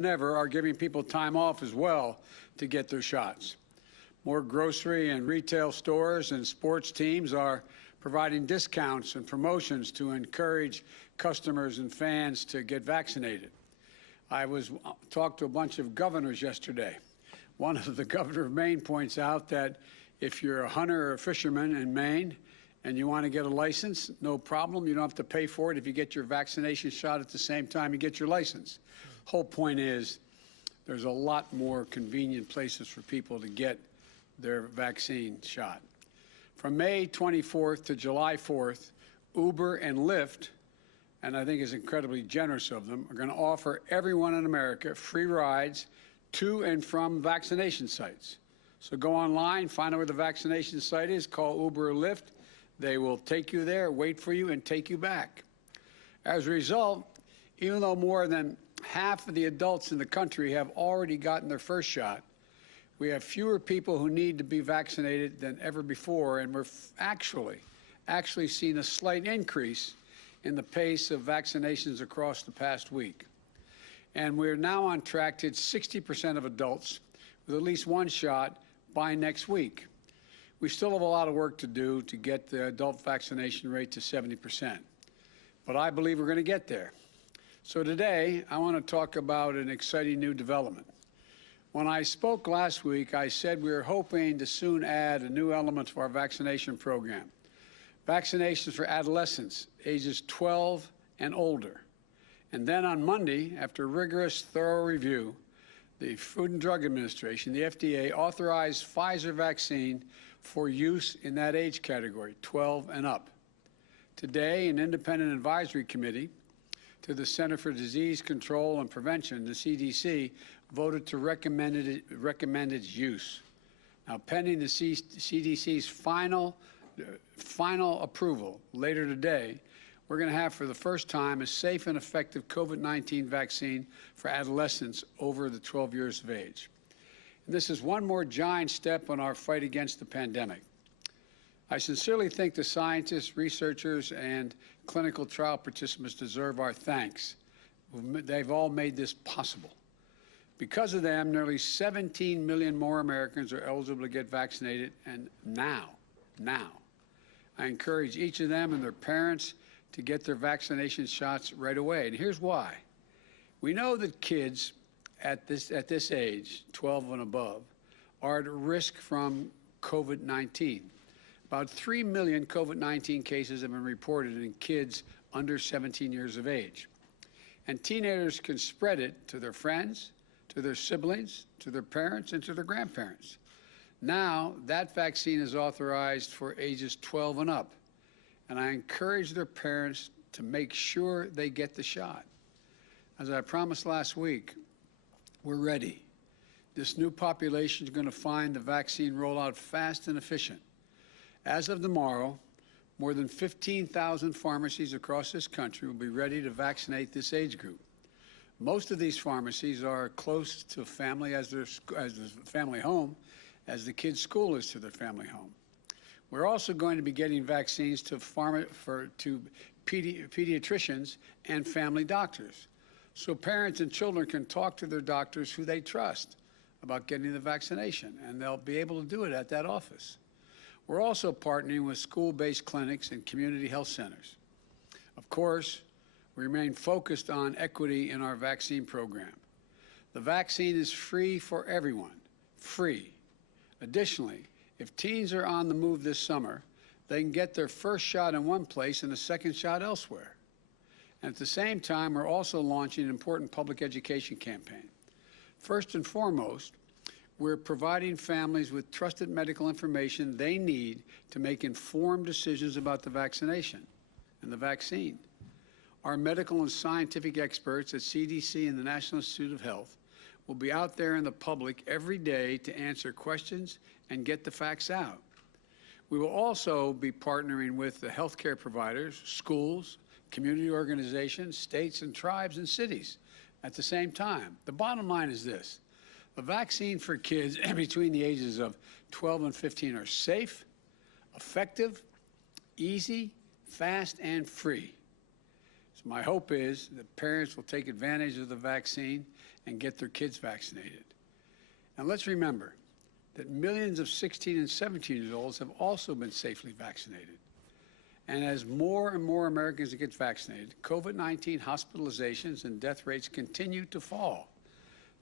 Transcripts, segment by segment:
Never are giving people time off as well to get their shots. More grocery and retail stores and sports teams are providing discounts and promotions to encourage customers and fans to get vaccinated. I talked to a bunch of governors yesterday. One of the governor of Maine points out that if you're a hunter or a fisherman in Maine and you want to get a license, no problem. You don't have to pay for it if you get your vaccination shot at the same time you get your license. Whole point is there's a lot more convenient places for people to get their vaccine shot. From May 24th to July 4th, Uber and Lyft, and I think is incredibly generous of them, are going to offer everyone in America free rides to and from vaccination sites. So go online, find out where the vaccination site is, call Uber or Lyft. They will take you there, wait for you, and take you back. As a result, even though more than half of the adults in the country have already gotten their first shot, we have fewer people who need to be vaccinated than ever before, and we're actually seen a slight increase in the pace of vaccinations across the past week. And we're now on track to hit 60% of adults with at least one shot by next week. We still have a lot of work to do to get the adult vaccination rate to 70%, but I believe we're going to get there. So today, I want to talk about an exciting new development. When I spoke last week, I said we were hoping to soon add a new element to our vaccination program: vaccinations for adolescents ages 12 and older. And then on Monday, after rigorous, thorough review, the Food and Drug Administration, the FDA, authorized Pfizer vaccine for use in that age category, 12 and up. Today, an independent advisory committee to the Center for Disease Control and Prevention, the CDC, voted to recommend its use. Now, pending the CDC's final approval later today, we're going to have for the first time a safe and effective COVID-19 vaccine for adolescents over the 12 years of age. And this is one more giant step on our fight against the pandemic. I sincerely think the scientists, researchers, and clinical trial participants deserve our thanks. They've all made this possible. Because of them, nearly 17 million more Americans are eligible to get vaccinated, and now, I encourage each of them and their parents to get their vaccination shots right away. And here's why. We know that kids at this age, 12 and above, are at risk from COVID-19. About 3 million COVID-19 cases have been reported in kids under 17 years of age. And teenagers can spread it to their friends, to their siblings, to their parents, and to their grandparents. Now, that vaccine is authorized for ages 12 and up. And I encourage their parents to make sure they get the shot. As I promised last week, we're ready. This new population is going to find the vaccine rollout fast and efficient. As of tomorrow, more than 15,000 pharmacies across this country will be ready to vaccinate this age group. Most of these pharmacies are close to family as the family home, as the kids' school is to their family home. We're also going to be getting vaccines to pediatricians and family doctors, so parents and children can talk to their doctors who they trust about getting the vaccination, and they'll be able to do it at that office. We're also partnering with school-based clinics and community health centers. Of course, we remain focused on equity in our vaccine program. The vaccine is free for everyone, free. Additionally, if teens are on the move this summer, they can get their first shot in one place and a second shot elsewhere. And at the same time, we're also launching an important public education campaign. First and foremost, we're providing families with trusted medical information they need to make informed decisions about the vaccination and the vaccine. Our medical and scientific experts at CDC and the National Institute of Health will be out there in the public every day to answer questions and get the facts out. We will also be partnering with the healthcare providers, schools, community organizations, states and tribes and cities at the same time. The bottom line is this: the vaccine for kids between the ages of 12 and 15 are safe, effective, easy, fast, and free. So my hope is that parents will take advantage of the vaccine and get their kids vaccinated. And let's remember that millions of 16 and 17-year-olds have also been safely vaccinated. And as more and more Americans get vaccinated, COVID-19 hospitalizations and death rates continue to fall.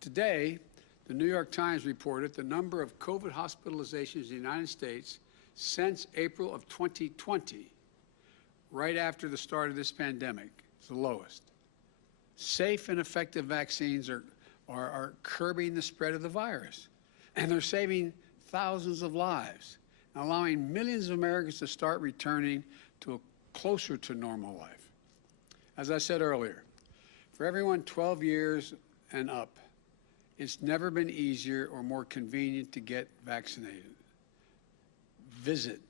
Today, the New York Times reported the number of COVID hospitalizations in the United States since April of 2020, right after the start of this pandemic, is the lowest. Safe and effective vaccines are curbing the spread of the virus, and they're saving thousands of lives, and allowing millions of Americans to start returning to a closer to normal life. As I said earlier, for everyone 12 years and up, it's never been easier or more convenient to get vaccinated. Visit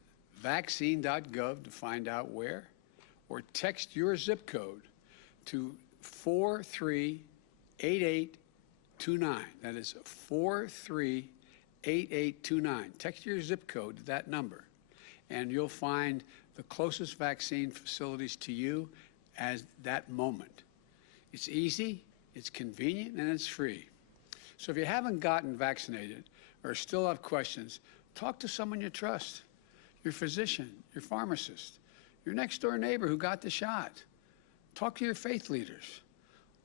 vaccine.gov to find out where, or text your zip code to 438829. That is 438829. Text your zip code to that number, and you'll find the closest vaccine facilities to you at that moment. It's easy, it's convenient, and it's free. So if you haven't gotten vaccinated or still have questions, talk to someone you trust, your physician, your pharmacist, your next door neighbor who got the shot. Talk to your faith leaders.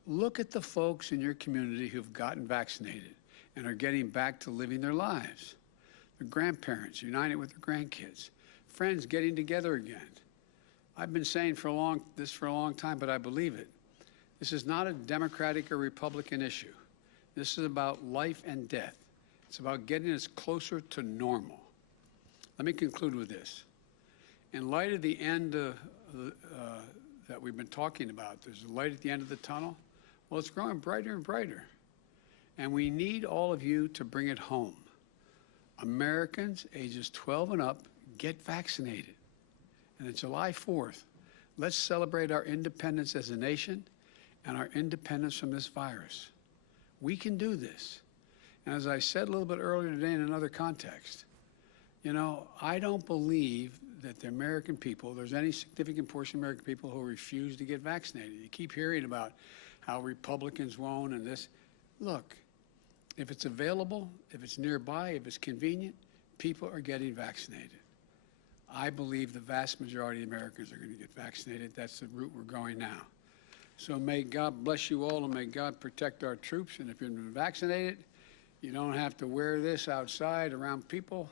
Look at the folks in your community who've gotten vaccinated and are getting back to living their lives. Their grandparents united with their grandkids, friends getting together again. I've been saying for a long time, but I believe it. This is not a Democratic or Republican issue. This is about life and death. It's about getting us closer to normal. Let me conclude with this. In light of the end that we've been talking about, there's a light at the end of the tunnel. Well, it's growing brighter and brighter. And we need all of you to bring it home. Americans ages 12 and up, get vaccinated. And on July 4th, let's celebrate our independence as a nation and our independence from this virus. We can do this. And as I said a little bit earlier today in another context, you know, I don't believe that the American people, there's any significant portion of American people who refuse to get vaccinated. You keep hearing about how Republicans won't and this. Look, if it's available, if it's nearby, if it's convenient, people are getting vaccinated. I believe the vast majority of Americans are going to get vaccinated. That's the route we're going now. So may God bless you all, and may God protect our troops. And if you've been vaccinated, you don't have to wear this outside around people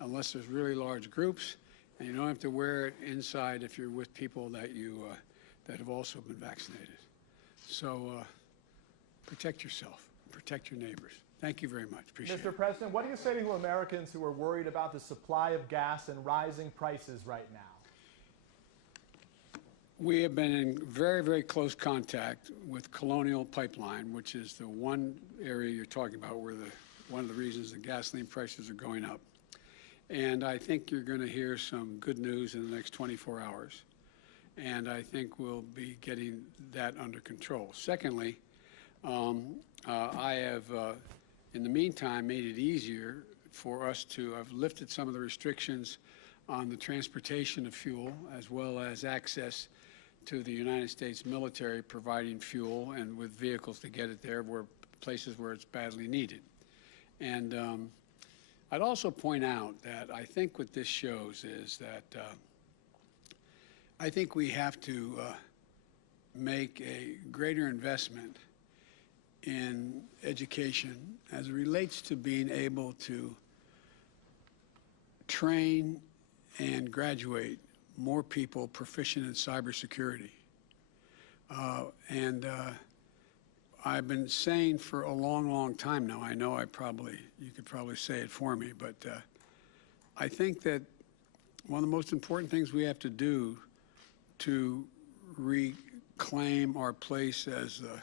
unless there's really large groups, and you don't have to wear it inside if you're with people that that have also been vaccinated. So protect yourself, protect your neighbors. Thank you very much. Appreciate it. Mr. President, what do you say to Americans who are worried about the supply of gas and rising prices right now? We have been in very, very close contact with Colonial Pipeline, which is the one area you're talking about where one of the reasons the gasoline prices are going up. And I think you're going to hear some good news in the next 24 hours. And I think we'll be getting that under control. Secondly, I have, in the meantime, made it easier for us to have lifted some of the restrictions on the transportation of fuel, as well as access to the United States military providing fuel and with vehicles to get it there where places where it's badly needed. And I'd also point out that I think what this shows is that I think we have to make a greater investment in education as it relates to being able to train and graduate more people proficient in cybersecurity. I've been saying for a long, long time now, I know you could probably say it for me, but I think that one of the most important things we have to do to reclaim our place as the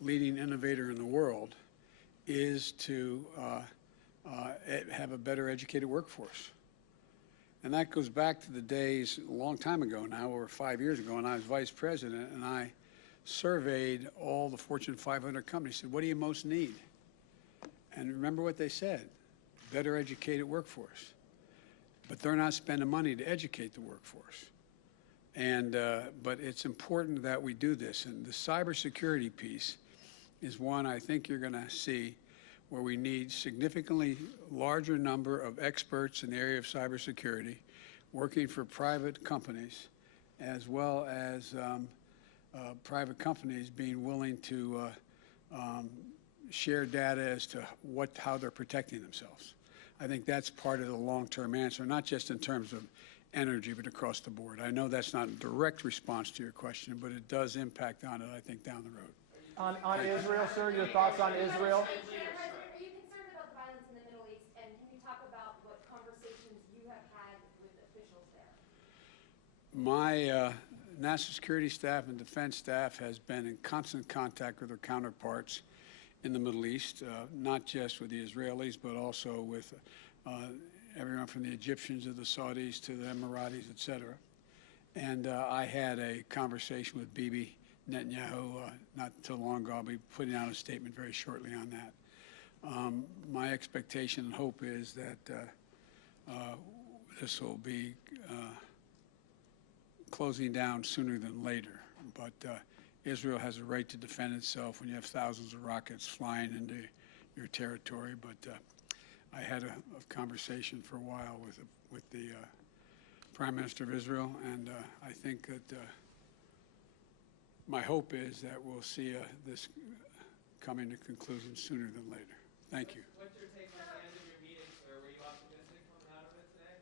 leading innovator in the world is to have a better educated workforce. And that goes back to the days a long time ago now, over 5 years ago, and I was vice president, and I surveyed all the Fortune 500 companies, said, what do you most need? And remember what they said, better educated workforce. But they're not spending money to educate the workforce. And, but it's important that we do this. And the cybersecurity piece is one I think you're going to see where we need significantly larger number of experts in the area of cybersecurity working for private companies, as well as private companies being willing to share data as to how they're protecting themselves. I think that's part of the long-term answer, not just in terms of energy, but across the board. I know that's not a direct response to your question, but it does impact on it, I think, down the road. On Israel, sir, your thoughts on Israel? Are you concerned about the violence in the Middle East, and can you talk about what conversations you have had with officials there? My national security staff and defense staff has been in constant contact with their counterparts in the Middle East, not just with the Israelis, but also with everyone from the Egyptians to the Saudis to the Emiratis, et cetera. And I had a conversation with Bibi Netanyahu not too long ago. I'll be putting out a statement very shortly on that. My expectation and hope is that this will be closing down sooner than later. But Israel has a right to defend itself when you have thousands of rockets flying into your territory. But I had a conversation for a while with the Prime Minister of Israel, and I think that my hope is that we'll see this coming to conclusion sooner than later. Thank you. What's your take on the end of your meeting, sir? Were you optimistic coming out of it today?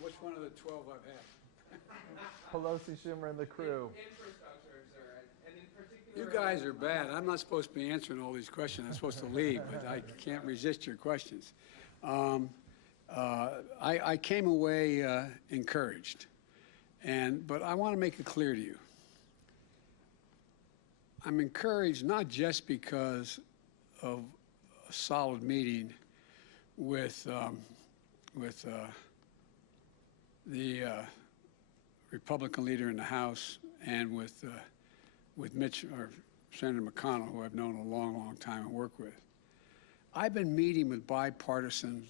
Which one of the 12 I've had? Pelosi, Schumer, and the crew. Infrastructure, sir, and in particular. You guys are bad. I'm not supposed to be answering all these questions. I'm supposed to leave, but I can't resist your questions. I came away encouraged, but I want to make it clear to you. I'm encouraged not just because of a solid meeting with the Republican leader in the House and with Mitch or Senator McConnell, who I've known a long, long time and work with. I've been meeting with bipartisan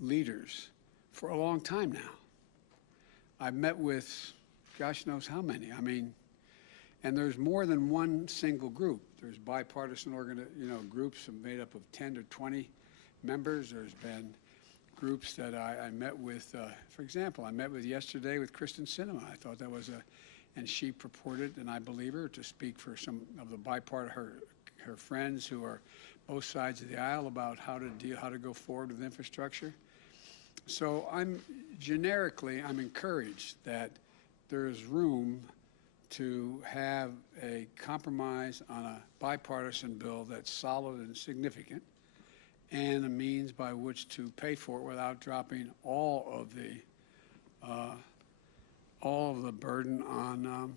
leaders for a long time now. I've met with gosh knows how many. I mean, and there's more than one single group. There's bipartisan groups made up of 10 to 20 members. There's been groups that I met with. For example, I met with yesterday with Kristen Sinema. I thought that was and she purported, and I believe her, to speak for some of the her friends who are both sides of the aisle about how to go forward with infrastructure. So I'm encouraged that there is room to have a compromise on a bipartisan bill that's solid and significant, and a means by which to pay for it without dropping all of the burden on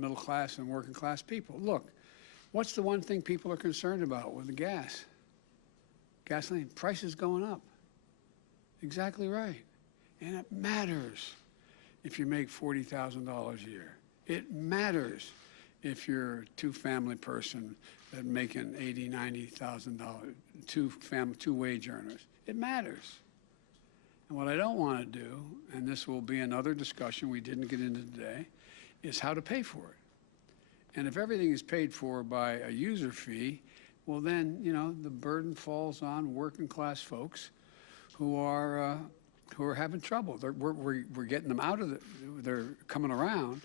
middle class and working class people. Look, what's the one thing people are concerned about with the gasoline? Prices going up. Exactly right. And it matters if you make $40,000 a year. It matters if you're a two-family person that's making $80,000, $90,000, two wage earners. It matters. And what I don't want to do, and this will be another discussion we didn't get into today, is how to pay for it. And if everything is paid for by a user fee, well then, the burden falls on working class folks who are having trouble. We're getting them out of they're coming around,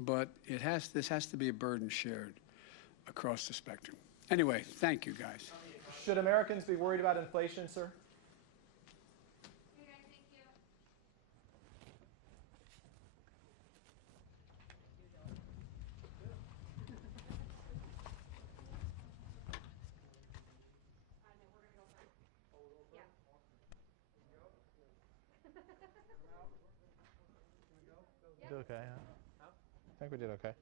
but this has to be a burden shared across the spectrum. Anyway, thank you, guys. Should Americans be worried about inflation, sir? Did okay, huh? I think we did okay.